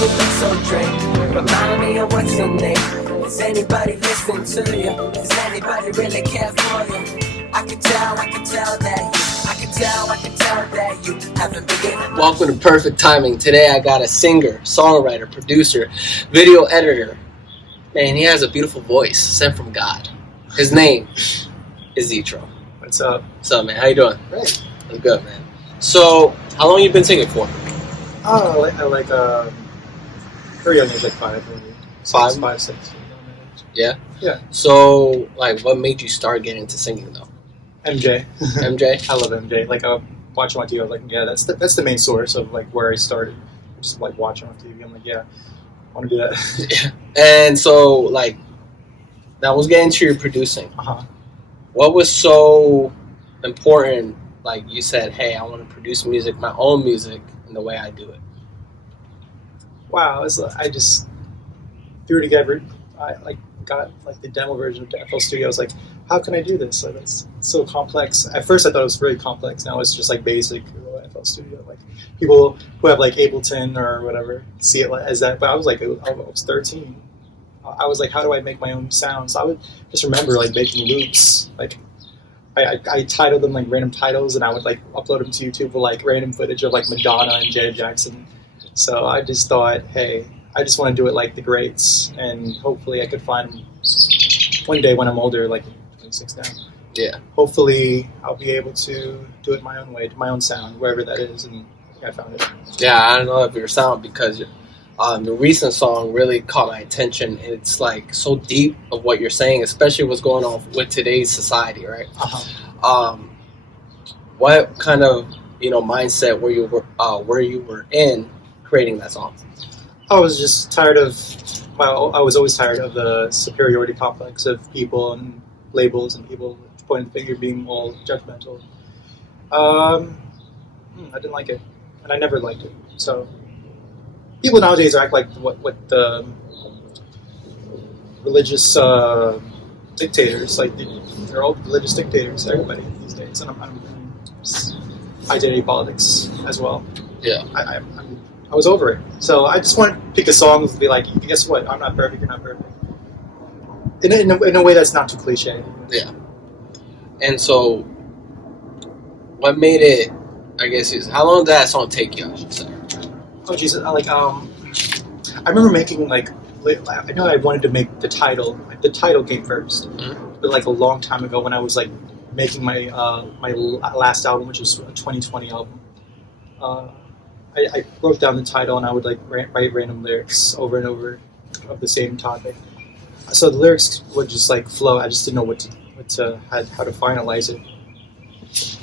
you look so drained. Remind me of what's your name. Is anybody listening to you? Does anybody really care for you? I can tell that you haven't begun. Welcome to Perfect Timing. Today I got a singer, songwriter, producer, video editor. Man, he has a beautiful voice sent from God. His name is Zitro. What's up? What's up, man? How you doing? Great. I'm good, man. So, how long you been singing for? Very young age, like 5, maybe. 5? 6. Yeah? Yeah. So, what made you start getting into singing, though? MJ. MJ? I love MJ. Watching on TV, I was like, yeah, that's the main source of, where I started. Just, watching on TV. I'm like, yeah, I want to do that. Yeah. And so, now let's get into your producing. Uh-huh. What was so important, you said, hey, I want to produce music, my own music, in the way I do it? Wow, I just threw it together. I got the demo version of FL Studio. I was like, how can I do this? It's so complex. At first I thought it was really complex. Now it's just basic FL Studio. People who have Ableton or whatever see it as that. But I was I was 13. I was like, how do I make my own sounds? I would just remember making loops. I titled them random titles, and I would upload them to YouTube with random footage of Madonna and Janet Jackson. So I just thought, hey, I just want to do it like the greats, and hopefully I could find them one day when I'm older, 26 now. Yeah. Hopefully I'll be able to do it my own way, to my own sound, wherever that is, and I found it. Yeah, I don't know if your sound, because the recent song really caught my attention. It's so deep of what you're saying, especially what's going on with today's society, right? Uh-huh. What kind of mindset where you were in creating that song? I was just tired of. Well, I was always tired of the superiority complex of people and labels and people pointing the finger, being all judgmental. I didn't like it, and I never liked it. So. People nowadays act like what the religious dictators, they're all religious dictators, everybody these days, and I'm identity politics as well. Yeah. I was over it, so I just want to pick a song and be like, guess what? I'm not perfect, you're not perfect. In a way that's not too cliche. Yeah. And so, what made it? I guess how long did that song take you? I should say. Oh Jesus! I remember making I know I wanted to make the title. The title came first, mm-hmm. but a long time ago when I was making my my last album, which was a 2020 album. I wrote down the title and I would write random lyrics over and over of the same topic. So the lyrics would just flow. I just didn't know how to finalize it.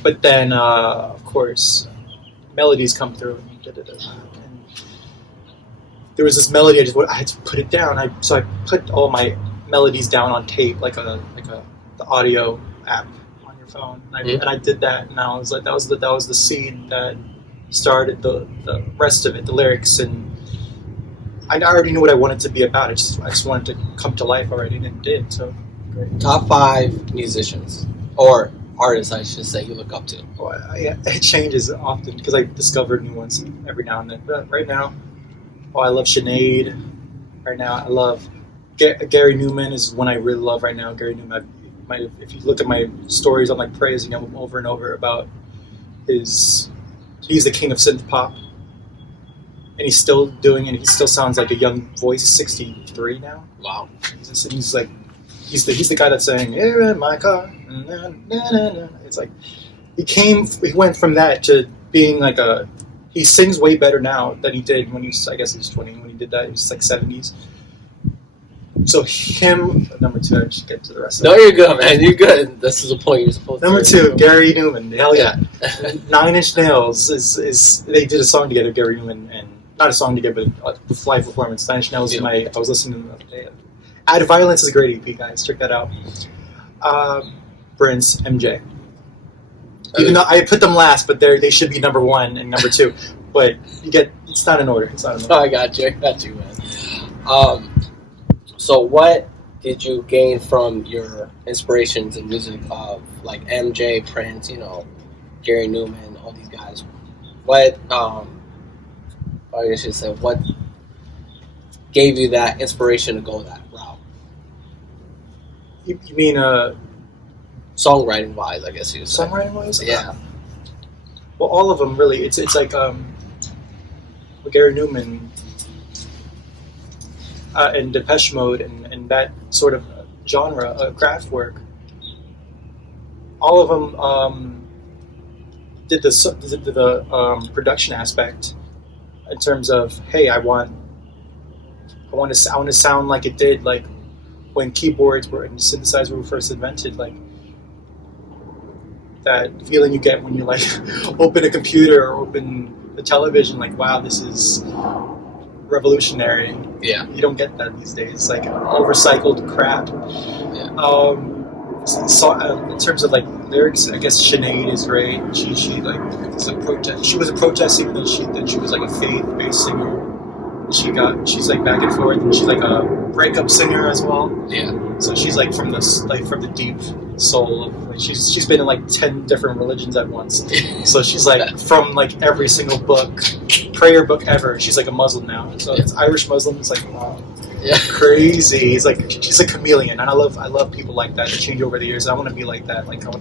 But then of course melodies come through. And there was this melody. I had to put it down. So I put all my melodies down on tape, the audio app on your phone. And I did that, and I was that was the seed that started the rest of it, the lyrics, and I already knew what I wanted to be about. I just wanted to come to life already, and it did. So great. Top 5 musicians or artists, I should say, you look up to? Well, it changes often because I discover new ones every now and then. But right now, I love Sinead. Right now, I love Gary Newman is one I really love right now. Gary Newman, if you look at my stories, I'm praising him over and over about he's the king of synth pop, and he's still doing it. He still sounds like a young voice. He's 63 now. Wow. He's the guy that's saying, "Here in my car." Na, na, na, na. It's he went from that to being he sings way better now than he did when he was 20 when he did that. He was 70s. So him, number 2, I should get to the rest of it. No, you're good, man. You're good. This is a point you're supposed Number to. Number 2, Gary Newman. Hell yeah. 9 Inch Nails is they did a song together, Gary Newman, and not a song together, but a live performance. 9 Inch Nails is I was listening to the other day. Add Violence is a great EP, guys. Check that out. Prince, MJ. Even though I put them last, but they should be number 1 and number 2. But it's not in order. Oh, I got you, man. So what did you gain from your inspirations in music of MJ, Prince, Gary Newman, all these guys? What I should say, what gave you that inspiration to go that route? You mean Songwriting wise, I guess you would say. songwriting wise? Yeah. Well, all of them really. It's like Gary Newman and Depeche Mode and that sort of genre, Kraftwerk. All of them did the production aspect in terms of, hey, I want to sound like it did like when keyboards were and synthesizers were first invented, like that feeling you get when you like open a computer or open the television, like, wow, this is revolutionary. Yeah. You don't get that these days. It's like all recycled crap. Yeah. So in terms of like lyrics, I guess Sinead is great. She like is a protest. She was a protest even though she was like a faith-based singer. She's like back and forth, and she's like a breakup singer as well. Yeah. So she's like from the deep soul of like she's been in like 10 different religions at once. So she's like from like every single prayer book ever. She's like a Muslim now. So it's Irish Muslim. It's like, wow. Yeah. Crazy. It's like she's a chameleon, and I love people like that that change over the years. I want to be like that. Like I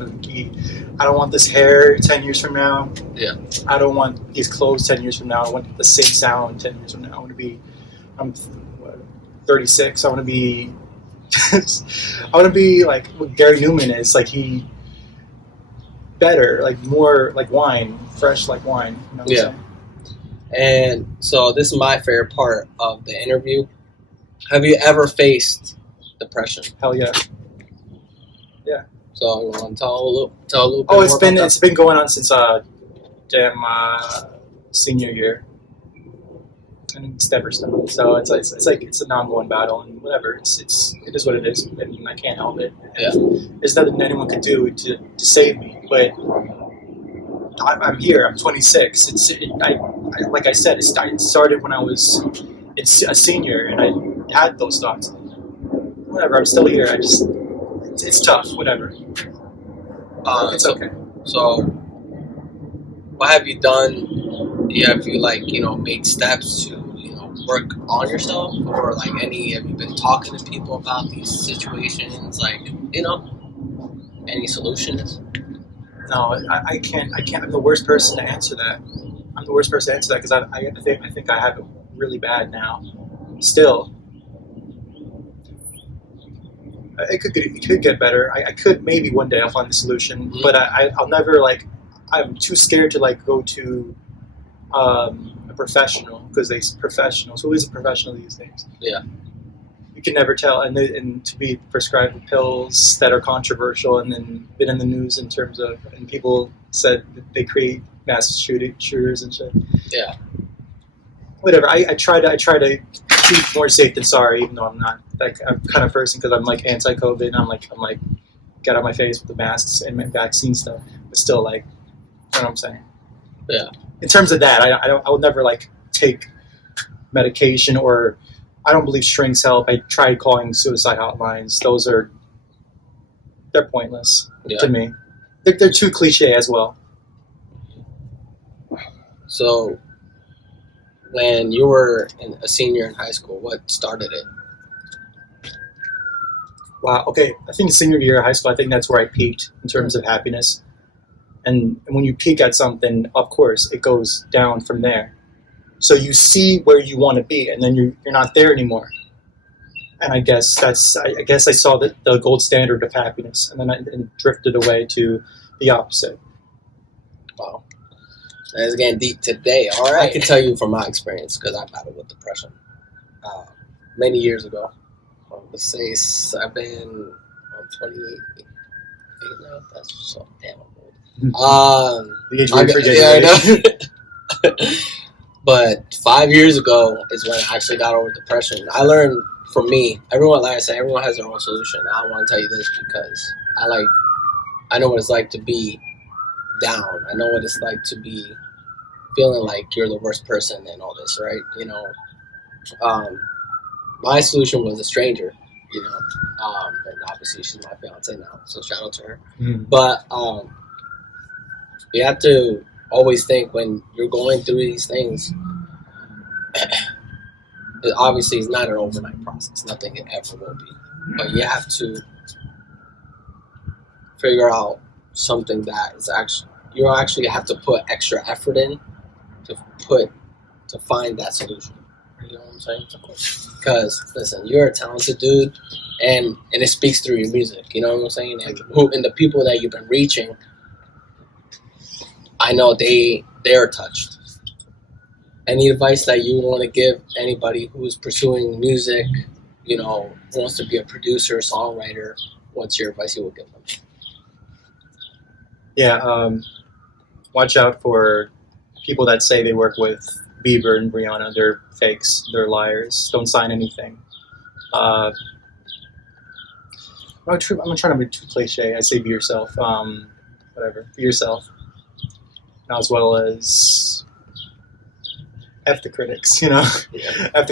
don't want this hair 10 years from now. Yeah. I don't want these clothes 10 years from now. I want the same sound 10 years from now. I'm 36. I want to be like what Gary Newman is. Like he better, like more like wine, fresh like wine. You know what I'm saying? And so this is my favorite part of the interview. Have you ever faced depression? Hell yeah. Yeah. So you want to tell a little bit Oh, more it's been going on since senior year, and it's never stopped. So it's like it's an ongoing battle, and whatever. It is what it is. I mean, I can't help it. Yeah. There's nothing anyone could do to save me. But I'm here. I'm 26. Like I said, it started when I was a senior, and I had those thoughts. Whatever. I'm still here. It's tough. Whatever. It's okay. So, what have you done? Have you made steps to work on yourself, or like have you been talking to people about these situations? Like any solutions? No, I can't. I'm the worst person to answer that. Because I think I have it really bad now. Still, it could get better. I could maybe one day I'll find the solution, but I'll never I'm too scared to go to a professional because professionals. Who is a professional these days? Yeah. You can never tell, and to be prescribed pills that are controversial and then been in the news in terms of, and people said that they create mass shooters and shit. Yeah. Whatever. I try to be more safe than sorry, even though I'm not that kind of person because I'm anti-COVID. And I'm like get out my face with the masks and vaccine stuff, but still you know what I'm saying? Yeah. In terms of that, I will never take medication or. I don't believe shrinks help. I tried calling suicide hotlines. They're pointless to me. They're too cliche as well. So, when you were a senior in high school, what started it? Wow. Okay. I think senior year of high school, I think that's where I peaked in terms of happiness. And when you peak at something, of course, it goes down from there. So you see where you want to be, and then you're not there anymore. And I guess I saw the gold standard of happiness, and then I drifted away to the opposite. Wow, it's getting deep today. All right, I can tell you from my experience because I battled with depression many years ago. Let's say I'm 28 now. That's so damn old. The age where you forget. Yeah, I know. But 5 years ago is when I actually got over depression. I learned, for me, everyone has their own solution. I want to tell you this because I know what it's like to be down. I know what it's like to be feeling like you're the worst person and all this, right? My solution was a stranger, and obviously she's my fiance now, so shout out to her. But you have to always think when you're going through these things, It obviously is not an overnight process. Nothing ever will be. But you have to figure out something that is actually you actually have to put extra effort in to find that solution. You know what I'm saying? Because listen, you're a talented dude, and it speaks through your music. You know what I'm saying? And the people that you've been reaching, I know they're touched. Any advice that you want to give anybody who's pursuing music, you know, wants to be a producer, songwriter, what's your advice you would give them? Yeah, watch out for people that say they work with Bieber and Rihanna. They're fakes. They're liars. Don't sign anything. I'm not trying to be too cliche. I say be yourself. Whatever. Be yourself. And as well as F the critics, you know? Yeah.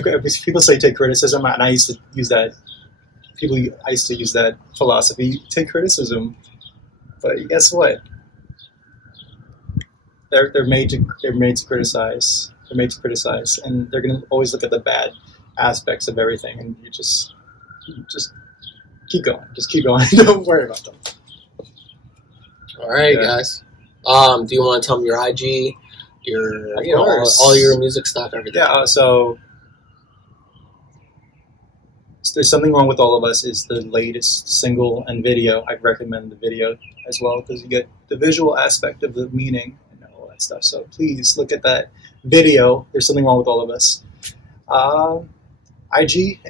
People say take criticism, and I used to use that. I used to use that philosophy. Take criticism. But guess what? They're made to criticize. They're made to criticize, and they're gonna always look at the bad aspects of everything, and you just keep going. Just keep going. Don't worry about them. All right, Yeah. guys. Do you want to tell them your IG, Of you know, course. all your music stuff, everything? Yeah. So There's Something Wrong with All of Us is the latest single and video. I'd recommend the video as well because you get the visual aspect of the meaning and all that stuff. So please look at that video. There's Something Wrong with All of Us. IG,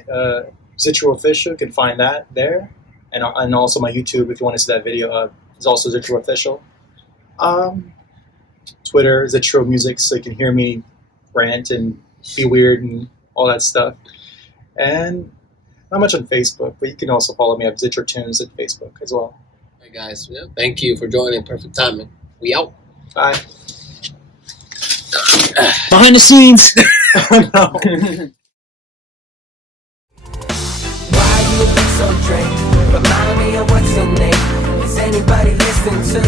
Zitro Official, you can find that there. And also my YouTube, if you want to see that video, is also Zitro Official. Twitter, Zitro Music, so you can hear me rant and be weird and all that stuff. And not much on Facebook, but you can also follow me at Zitro Tunes at Facebook as well. Hey guys, yeah, thank you for joining Perfect Timing. We out. Bye. Behind the scenes. No. Why you look so drained? Remind me of what's your name? Is anybody listening to